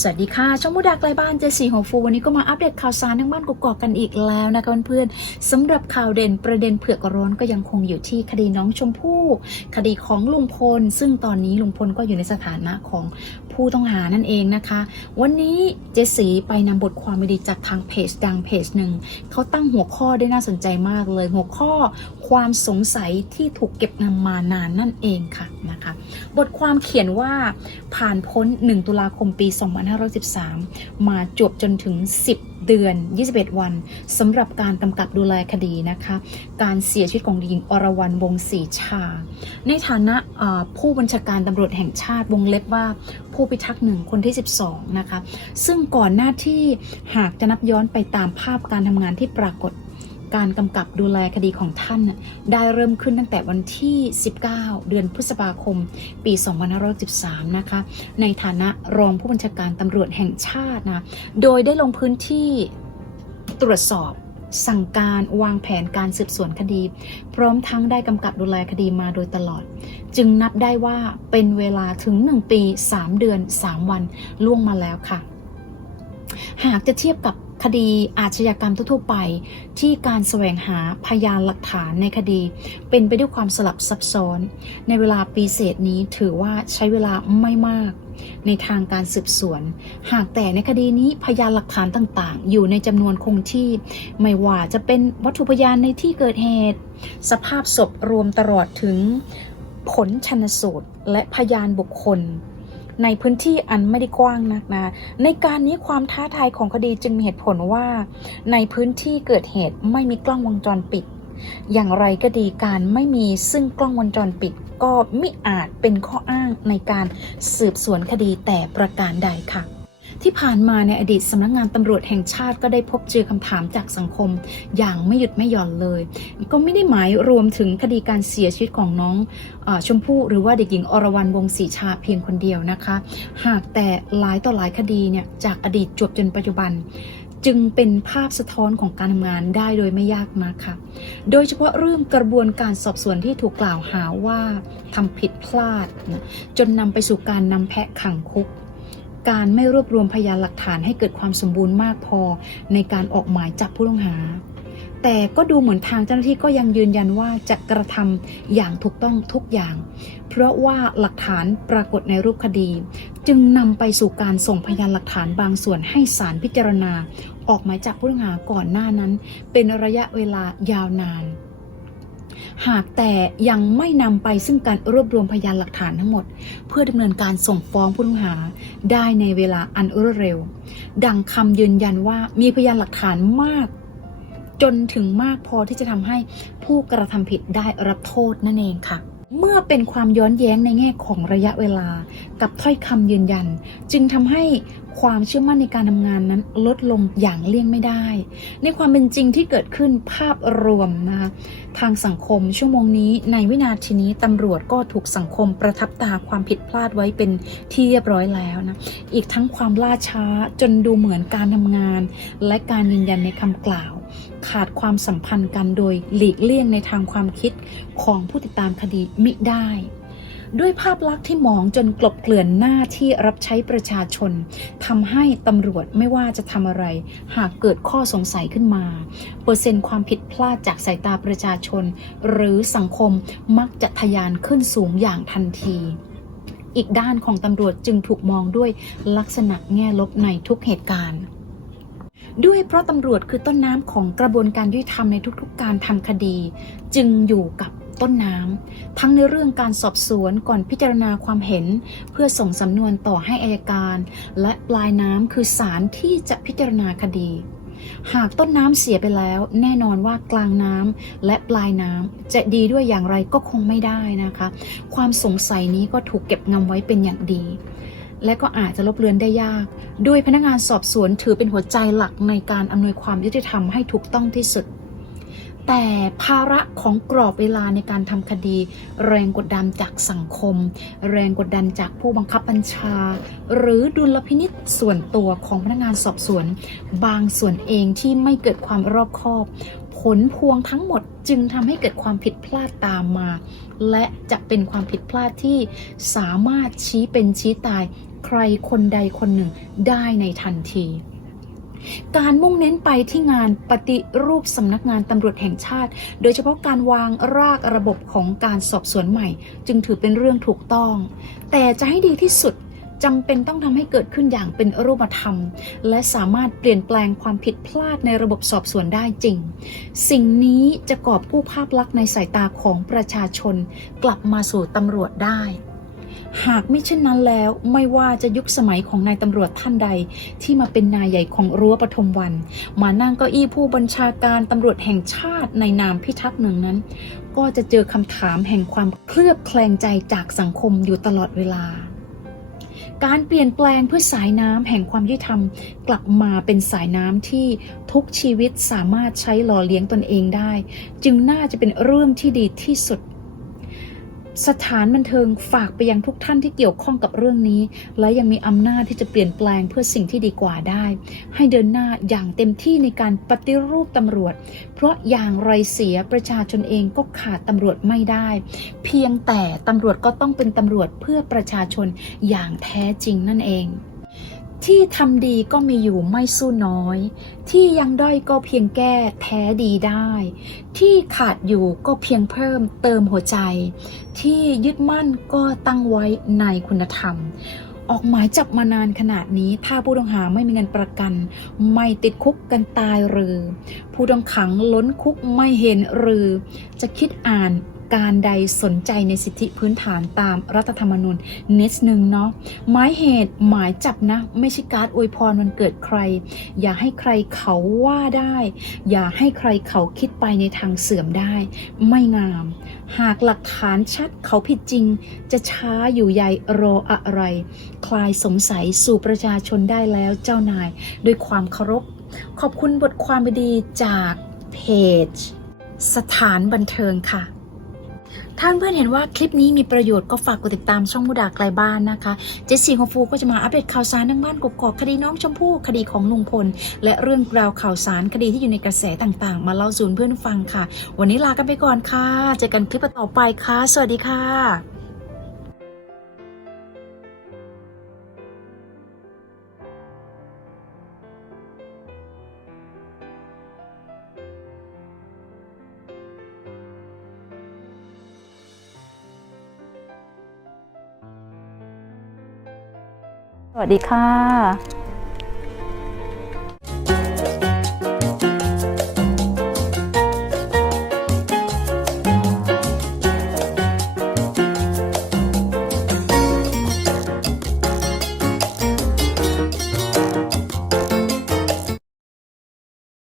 สวัสดีค่ะ ช่องมุดาไกลบ้านเจสีของฟูวันนี้ก็มาอัปเดตข่าวสารทั้งบ้านกกอกกันอีกแล้วนะคะเพื่อนๆสำหรับข่าวเด่นประเด็นเผือกร้อนก็ยังคงอยู่ที่คดีน้องชมพู่ คดีของลุงพล ซึ่งตอนนี้ลุงพลก็อยู่ในสถานะของผู้ต้องหานั่นเองนะคะ วันนี้เจสีไปนำบทความดีจากทางเพจดังเพจหนึ่งเขาตั้งหัวข้อได้น่าสนใจมากเลย หัวข้อความสงสัยที่ถูกเก็บนำมานานนั่นเองค่ะนะคะ บทความเขียนว่าผ่านพ้น 1 ตุลาคมปี 2513 มาจบจนถึง 10 เดือน 21 วันสำหรับการกำกับดูแลคดีนะคะ การเสียชีวิตของหญิงอรวรรณวงศรีชา ในฐานะผู้บัญชาการตำรวจแห่งชาติวงเล็บว่าผู้พิทักษ์หนึ่งคนที่ 12 นะคะ ซึ่งก่อนหน้าที่หากจะนับย้อนไปตามภาพการทำงานที่ปรากฏ การกำกับดูแลคดีของท่าน ได้เริ่มขึ้นตั้งแต่วันที่ 19 เดือนพฤษภาคม ปี2513 นะคะ ในฐานะรองผู้บัญชาการตำรวจแห่งชาตินะ โดยได้ลงพื้นที่ตรวจสอบสั่งการวางแผนการสืบสวนคดี พร้อมทั้งได้กำกับดูแลคดีมาโดยตลอด จึงนับได้ว่าเป็นเวลาถึง 1 ปี 3 เดือน 3 วันล่วงมาแล้วค่ะ หากจะเทียบกับ คดีอาชญากรรมทั่วๆไป ที่การแสวงหาพยานหลักฐานในคดี เป็นไปด้วยความสลับซับซ้อน ในเวลาปีเศษนี้ถือว่าใช้เวลาไม่มาก ในทางการสืบสวน หากแต่ในคดีนี้พยานหลักฐานต่างๆ อยู่ในจำนวนคงที่ ไม่ว่าจะเป็นวัตถุพยานในที่เกิดเหตุ สภาพศพรวมตลอดถึงผลชนสูตรและพยานบุคคล ในพื้นที่อันไม่ได้กว้างนักนะในการนี้ความท้าทายของคดีจึงมีเหตุผลว่า ในพื้นที่เกิดเหตุไม่มีกล้องวงจรปิด อย่างไรก็ดีการไม่มีซึ่งกล้องวงจรปิด ก็มิอาจเป็นข้ออ้างในการสืบสวนคดีแต่ประการใดค่ะ ที่ผ่านมาในอดีตสำนักงานตำรวจแห่งชาติก็ได้พบเจอคำถามจากสังคม อย่างไม่หยุดไม่หย่อนเลย ก็ไม่ได้หมายรวมถึงคดีการเสียชีวิตของน้องอชมพู่หรือว่าเด็กหญิงอรวรรณวงศรีชาเพียงคนเดียวนะคะ หากแต่หลายต่อหลายคดีเนี่ยจากอดีตจวบจนปัจจุบันจึงเป็นภาพสะท้อนของการทำงานได้โดยไม่ยากนักค่ะ โดยเฉพาะเรื่องกระบวนการสอบสวนที่ถูกกล่าวหาว่าทำผิดพลาดนะจนนำไปสู่การนำแพะขังคุก การไม่รวบรวมพยานหลักฐานให้เกิดความสมบูรณ์มากพอในการออกหมายจับผู้ต้องหา แต่ก็ดูเหมือนทางเจ้าหน้าที่ก็ยังยืนยันว่าจะกระทำอย่างถูกต้องทุกอย่าง เพราะว่าหลักฐานปรากฏในรูปคดี จึงนำไปสู่การส่งพยานหลักฐานบางส่วนให้ศาลพิจารณา ออกหมายจับผู้ต้องหาก่อนหน้านั้น เป็นระยะเวลายาวนาน หากแต่ยังไม่นำไปซึ่งการรวบรวมพยานหลักฐานทั้งหมด เพื่อดำเนินการส่งฟ้องผู้ต้องหาได้ในเวลาอันรวดเร็ว ดังคำยืนยันว่ามีพยานหลักฐานมาก จนถึงมากพอที่จะทำให้ผู้กระทำผิดได้รับโทษนั่นเองค่ะ เมื่อเป็นความย้อนแย้งในแง่ของระยะเวลา กับถ้อยคำยืนยัน จึงทำให้ความเชื่อมั่นในการทำงานนั้นลดลงอย่างเลี่ยงไม่ได้ ในความเป็นจริงที่เกิดขึ้นภาพรวมนะคะทางสังคมชั่วโมงนี้ในวินาทีนี้ตำรวจก็ถูกสังคมประทับตาความผิดพลาดไว้เป็นที่เรียบร้อยแล้วนะอีกทั้งความล่าช้าจนดูเหมือนการทำงาน และการยืนยันในคำกล่าว ขาดความสัมพันธ์กันโดยหลีกเลี่ยงในทางความคิดของผู้ติดตามคดีมิได้ ด้วยภาพลักษณ์ที่มองจนกลบเกลื่อนหน้าที่รับใช้ประชาชนทำให้ตำรวจไม่ว่าจะทำอะไร หากเกิดข้อสงสัยขึ้นมา เปอร์เซ็นต์ความผิดพลาดจากสายตาประชาชน หรือสังคมมักจะทะยานขึ้นสูงอย่างทันทีอีกด้านของตำรวจจึงถูกมองด้วยลักษณะแง่ลบในทุกเหตุการณ์ ด้วยเพราะตำรวจคือต้นน้ำของกระบวนการยุติธรรมในทุกๆการทำคดี จึงอยู่กับต้นน้ำทั้งในเรื่องการสอบสวนก่อนพิจารณาความเห็น เพื่อส่งสำนวนต่อให้อายการ และปลายน้ำคือศาลที่จะพิจารณาคดี หากต้นน้ำเสียไปแล้ว แน่นอนว่ากลางน้ำและปลายน้ำจะดีด้วยอย่างไรก็คงไม่ได้นะคะ ความสงสัยนี้ก็ถูกเก็บงำไว้เป็นอย่างดี และก็อาจจะลบเลือนได้ยาก โดยพนักงานสอบสวนถือเป็นหัวใจหลักในการอำนวยความยุติธรรมให้ถูกต้องที่สุด แต่ภาระของกรอบเวลาในการทำคดี แรงกดดันจากสังคม แรงกดดันจากผู้บังคับบัญชา หรือดุลพินิษส่วนตัวของพนักงานสอบสวน บางส่วนเองที่ไม่เกิดความรอบคอบ ผลพวงทั้งหมดจึงทำให้เกิดความผิดพลาดตามมา และจะเป็นความผิดพลาดที่สามารถชี้เป็นชี้ตาย ใครคนใดคนหนึ่งได้ในทันที การมุ่งเน้นไปที่งานปฏิรูปสำนักงานตำรวจแห่งชาติ โดยเฉพาะการวางรากระบบของการสอบสวนใหม่ จึงถือเป็นเรื่องถูกต้อง แต่จะให้ดีที่สุดจำเป็นต้องทำให้เกิดขึ้นอย่างเป็นรูปธรรม และสามารถเปลี่ยนแปลงความผิดพลาดในระบบสอบสวนได้จริง สิ่งนี้จะกอบกู้ภาพลักษณ์ในสายตาของประชาชน กลับมาสู่ตำรวจได้ หากไม่เช่นนั้นแล้วไม่ว่าจะยุคสมัยของนายตำรวจท่านใด ที่มาเป็นนายใหญ่ของรั้วปฐมวัน มานั่งเก้าอี้ผู้บัญชาการตำรวจแห่งชาติในนามพิทักษ์หนึ่งนั้น ก็จะเจอคำถามแห่งความเคลือบแคลงใจจากสังคมอยู่ตลอดเวลา การเปลี่ยนแปลงเพื่อสายน้ำแห่งความยุติธรรม กลับมาเป็นสายน้ำที่ทุกชีวิตสามารถใช้หล่อเลี้ยงตนเองได้ จึงน่าจะเป็นเรื่องที่ดีที่สุด สถานบันเทิงฝากไปยังทุกท่านที่เกี่ยวข้องกับเรื่องนี้ และยังมีอำนาจที่จะเปลี่ยนแปลงเพื่อสิ่งที่ดีกว่าได้ ให้เดินหน้าอย่างเต็มที่ในการปฏิรูปตำรวจ เพราะอย่างไรเสียประชาชนเองก็ขาดตำรวจไม่ได้ เพียงแต่ตำรวจก็ต้องเป็นตำรวจเพื่อประชาชนอย่างแท้จริงนั่นเอง ที่ทำดีก็มีอยู่ไม่สู้น้อย ที่ยังด้อยก็เพียงแก้แท้ดีได้ ที่ขาดอยู่ก็เพียงเพิ่มเติมหัวใจ ที่ยึดมั่นก็ตั้งไว้ในคุณธรรม ออกหมายจับมานานขนาดนี้ ถ้าผู้ต้องหาไม่มีเงินประกัน ไม่ติดคุกกันตายหรือ ผู้ต้องขังล้นคุกไม่เห็นหรือ จะคิดอ่าน การใดสนใจในสิทธิพื้นฐานตามรัฐธรรมนูญนิดนึงเนาะหมายเหตุหมายจับนะ ไม่ใช่การ์ดอวยพรวันเกิดใคร อย่าให้ใครเขาว่าได้ อย่าให้ใครเขาคิดไปในทางเสื่อมได้ ไม่งาม หากหลักฐานชัดเขาผิดจริง จะช้าอยู่ใยรออะไร คลายสงสัยสู่ประชาชนได้แล้วเจ้านาย ด้วยความเคารพขอบคุณบทความดีจากเพจ สถานบันเทิงค่ะ ท่านเพื่อนเห็นว่าคลิปนี้มีประโยชน์ก็ฝากกดติดตามช่องมุดาไกลบ้านนะคะ เจสซี่ของฟูก็จะมาอัปเดตข่าวสารทางบ้านกกอกคดีน้องชมพู่คดีของลุงพล และเรื่องราวข่าวสารคดีที่อยู่ในกระแสต่างๆ มาเล่าสู่เพื่อนฟังค่ะ วันนี้ลากันไปก่อนค่ะ เจอกันคลิปต่อไปค่ะ สวัสดีค่ะ สวัสดีค่ะ